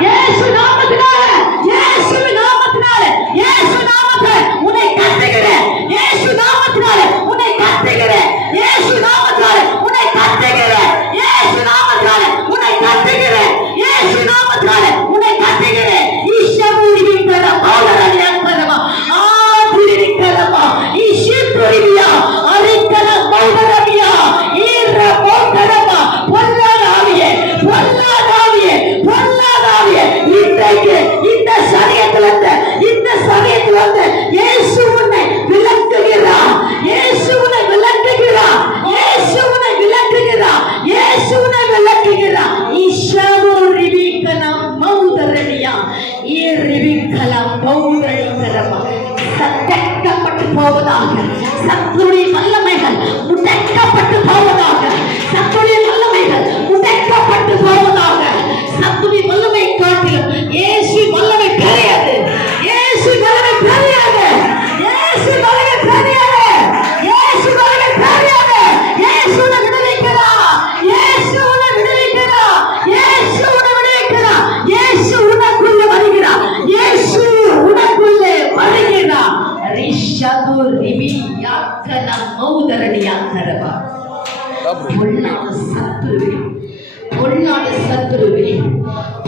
இயேசு நாமத்தினால இயேசு நாமத்தினால இயேசு நாமத்தினால உன்னை கட்டுகிறேன். இயேசு நாமத்தினால போவதாக சத்துடைய வல்லமைகள் முடக்கப்பட்டு போவதாக சத்துடைய வல்லமைகள் முடக்கப்பட்டு போவதாக சத்துடைய வல்லமை காட்டிலும் பொல்லாத சத்துருவே. பொல்லாத சத்துருவே.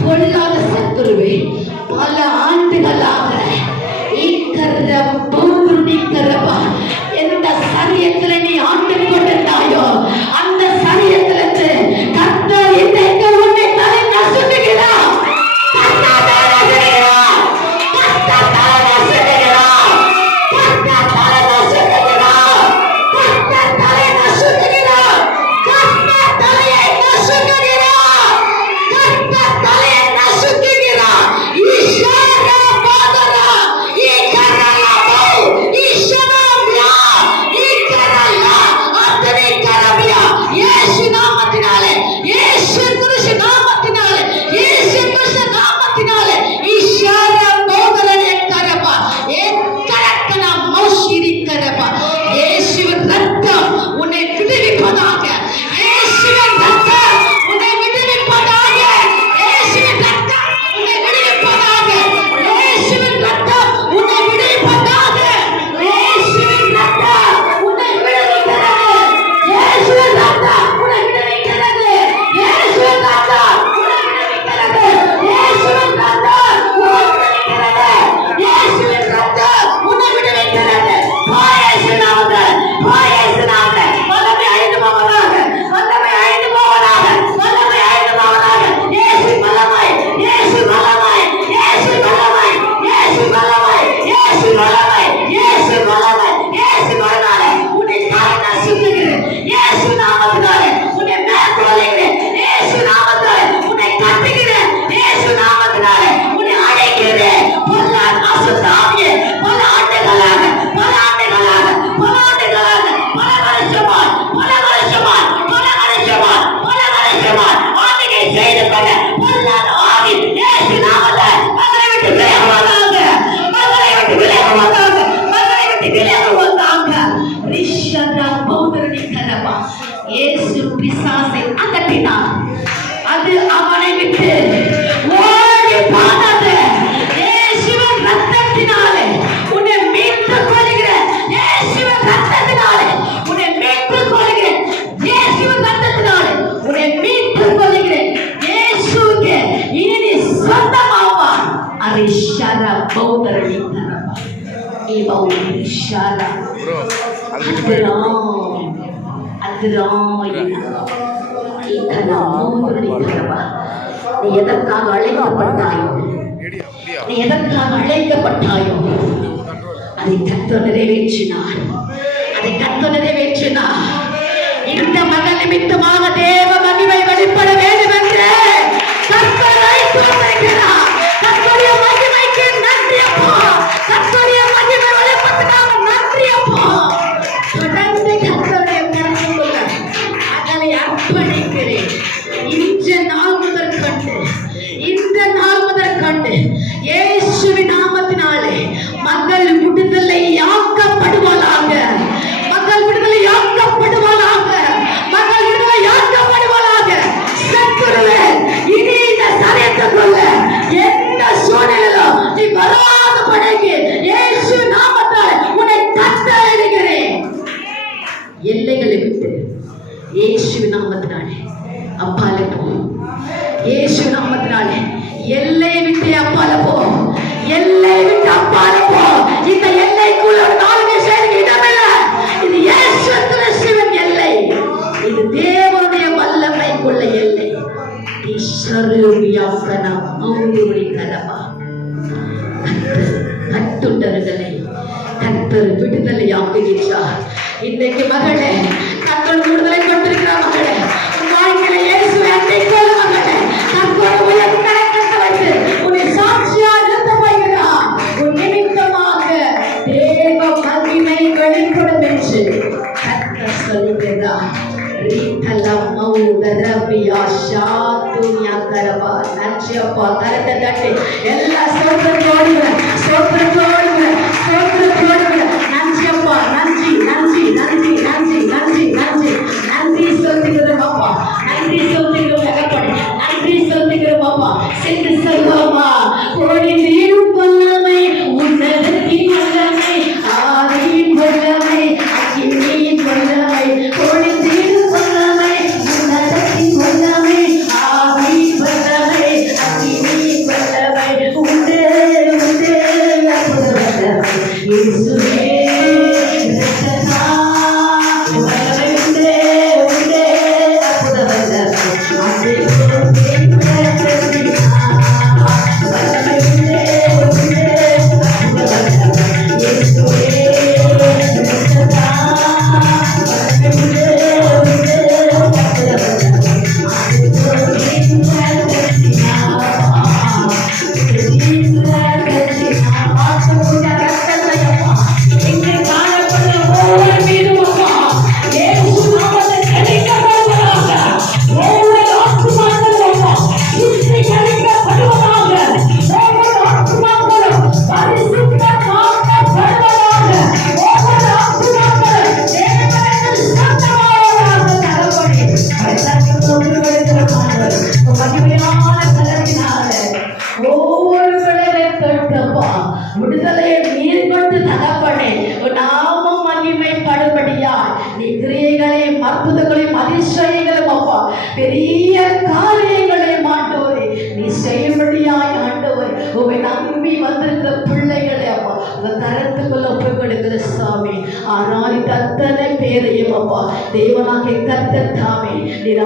பொல்லாத சத்துருவே. பல ஆண்டுகளாக இருக்கிற பௌருணிக்கிறவா என்னோட சரியத்தில் நீ ஆண்டு இயேசு பிசாசை அகற்றினார். அது அவனை விட்டு ஓடி போனது இயேசுவின் ரத்தத்தினாலே உன்னை மீட்டு கொள்கிறேன் இயேசுவின் ரத்தத்தினாலே உன்னை மீட்டு கொள்கிறேன் இயேசுவின் ரத்தத்தினாலே உன்னை மீட்டு கொள்கிறேன் இயேசுக்கு இனி நீ சொந்தமாவான் அதை ஷர பௌத்தரணி தரவா இவன் ஷர அதுக்கு நீ எதற்காக அழைக்கப்பட்டாயோ? நீ எதற்காக அழைக்கப்பட்டாயோ அதை கத்த நிறைவேற்றினார். அதை கத்த நிறைவேற்றினார். இந்த மகன் நிமித்தமாக தேவ மகன் விடுதலை இன்னைக்கு மகளே கத்தர் விடுதலை கொண்டிருக்கிறார் மகளே வாழ்க்கையில இயேசுவை அன்னைக்கோல மகளே கத்தர் உயர் கணக்கத்தை வைத்து உன்னை சாட்சியா நிறுத்த போகிறார். உன் நிமித்தமாக தேவ மகிமை வெளிப்படும் என்று சொல்லுகிறார். எல்லா சோத்திரத்தோடு சோத்திரத்தோடு சோத்திர மகிமைப்படும்படியா கிரியைகளையும் அற்புதங்களையும் அதிசயங்களையும் அப்பா பெரிய காரியங்களையும் ஆண்டவரே நீ செய்யும்படியாய் ஆண்டவரே. உமை நம்பி வந்திருக்கிற பிள்ளைகளை அப்பா உங்க கரத்துக்குள்ள போய் கொடுக்கிற சாமி. ஆராதித்த அத்தனை பேரையும் அப்பா தேவனாக கத்த தாமே. நீர்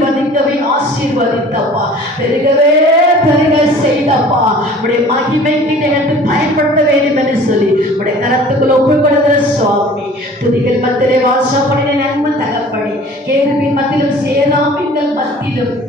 ஆசீர்வதித்தவை ஆசீர்வதித்தப்பா. பெருகவே பெருக செய்தப்பா. உடைய மகிமைக்கு எனக்கு பயன்படுத்த வேண்டும் என்று சொல்லி உடைய கரத்துக்குள் ஒப்புக்கொடுகிற சுவாமி. துதிகள் மத்திலே வாசம் பண்ணின நன்மை தகப்படி. கேதுவின் மத்தியிலும் சேதாமிங்கள் மத்தியிலும்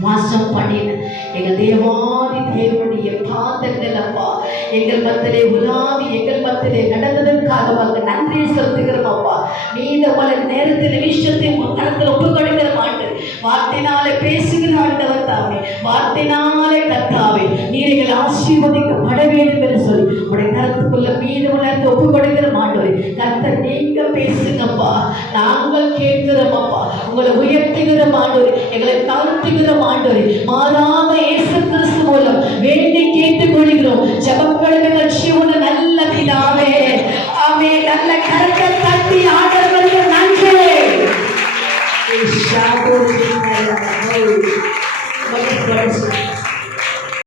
வாசம் பண்ணின எங்கள் தேவாதி தேவனுடைய பாதங்கள் அப்பா. எங்கள் மத்திலே உலாவி எங்கள் மத்திலே நடந்ததற்காக வாங்க செலுத்துகிறோம் அப்பா. நீந்த பல நேரத்தில் நிமிஷத்தை உங்கள் கரத்தில் ஒப்புக் கொடுக்கிற மாட்டு. வார்த்தையினாலே பேசுகிற ஆண்டவர் தாமே. வார்த்தையினாலே கத்தாவே. நீர் ஆசீர்வதிக்கப்பட வேண்டும் என்று சொல்லி உடைய கருத்துக்குள்ள மீது உணர்ந்து ஒப்பு கொடுக்கிற மாட்டோரே கர்த்தர் நீங்க பேசுங்கப்பா. நாங்கள் கேட்கிறோம் அப்பா உங்களை உயர்த்துகிற மாண்டோரே எங்களை தாழ்த்துகிற மாண்டோரே மாறாம இயேசு கிறிஸ்து மூலம் வேண்டி கேட்டுக் கொள்கிறோம் ஜபங்களுக்கு லட்சியம் ya